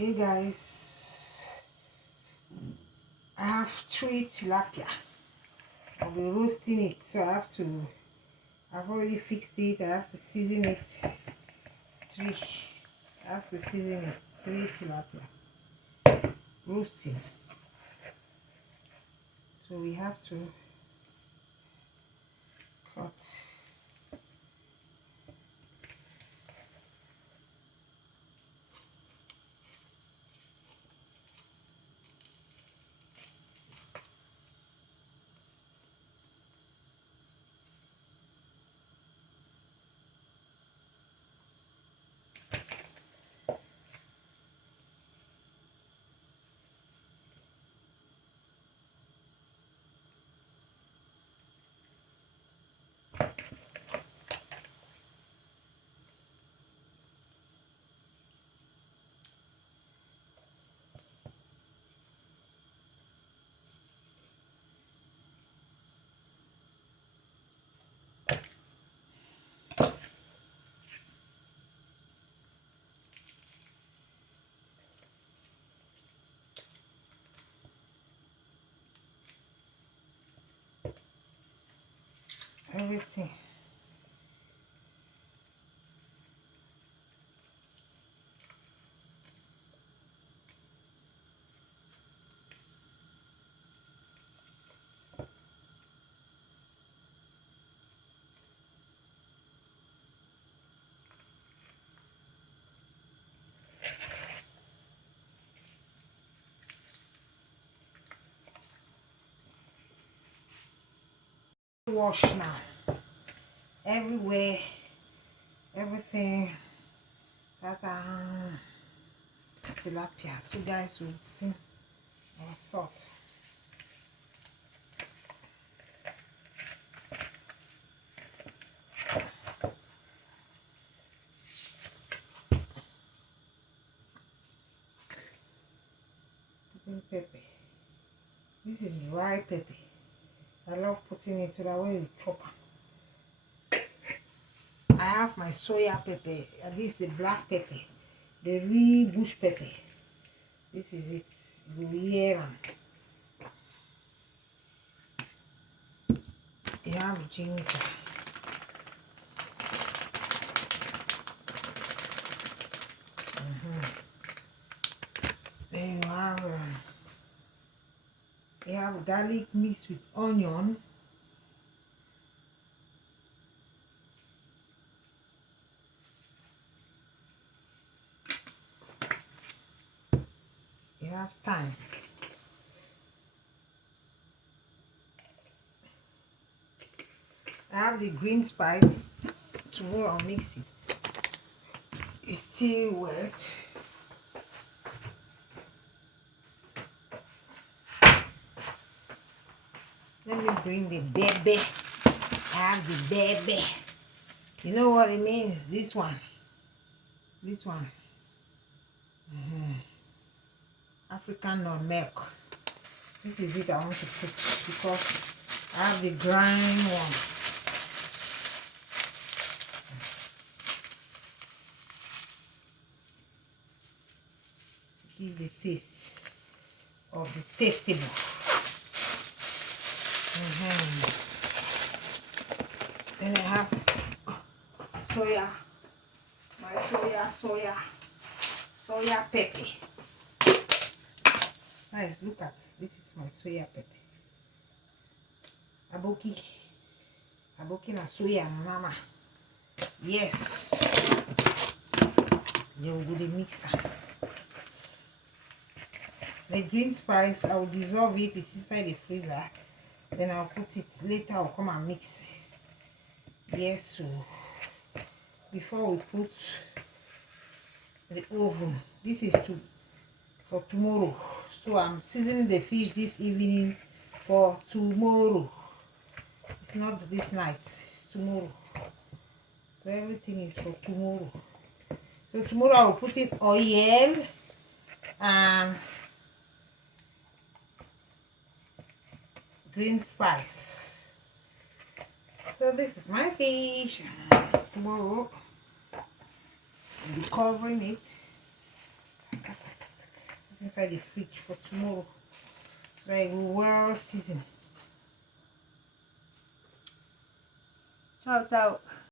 Hey guys, I have 3 tilapia. I'll be roasting it, so I've already fixed it. I have to season it. I have to season it. 3 tilapia roasting. So we have to cut. Everything. Wash now. Everywhere. Everything. That tilapia. So guys, we'll put in our salt. Pepper. This is dry pepper. I love putting it so that when you chop it. I have my soya pepper. This is the black pepper, the real bush pepper. This is it. You hear them. You have ginger. Then you have garlic mixed with onion. You have thyme. I have the green spice. Tomorrow I'll mix it. It's still wet. Let me bring the baby. I have the baby. You know what it means? This one. This one. African nut milk. This is it I want to put because I have the grind one. Give the taste of the tastable. Then I have soya, my soya pepper. Guys, look at this. This is my soya pepper. Aboki na soya mama. Yes. Then we'll do the mixer. The green spice, I will dissolve it. It's inside the freezer. Then I'll put it later. I'll come and mix it. Yes, so before we put the oven, this is for tomorrow. So I'm seasoning the fish this evening for tomorrow. It's not this night, it's tomorrow. So everything is for tomorrow. So tomorrow I will put in oil and green spice. So this is my fish. Tomorrow I'll be covering it. it inside the fridge for tomorrow so that it will well season. Ciao, ciao.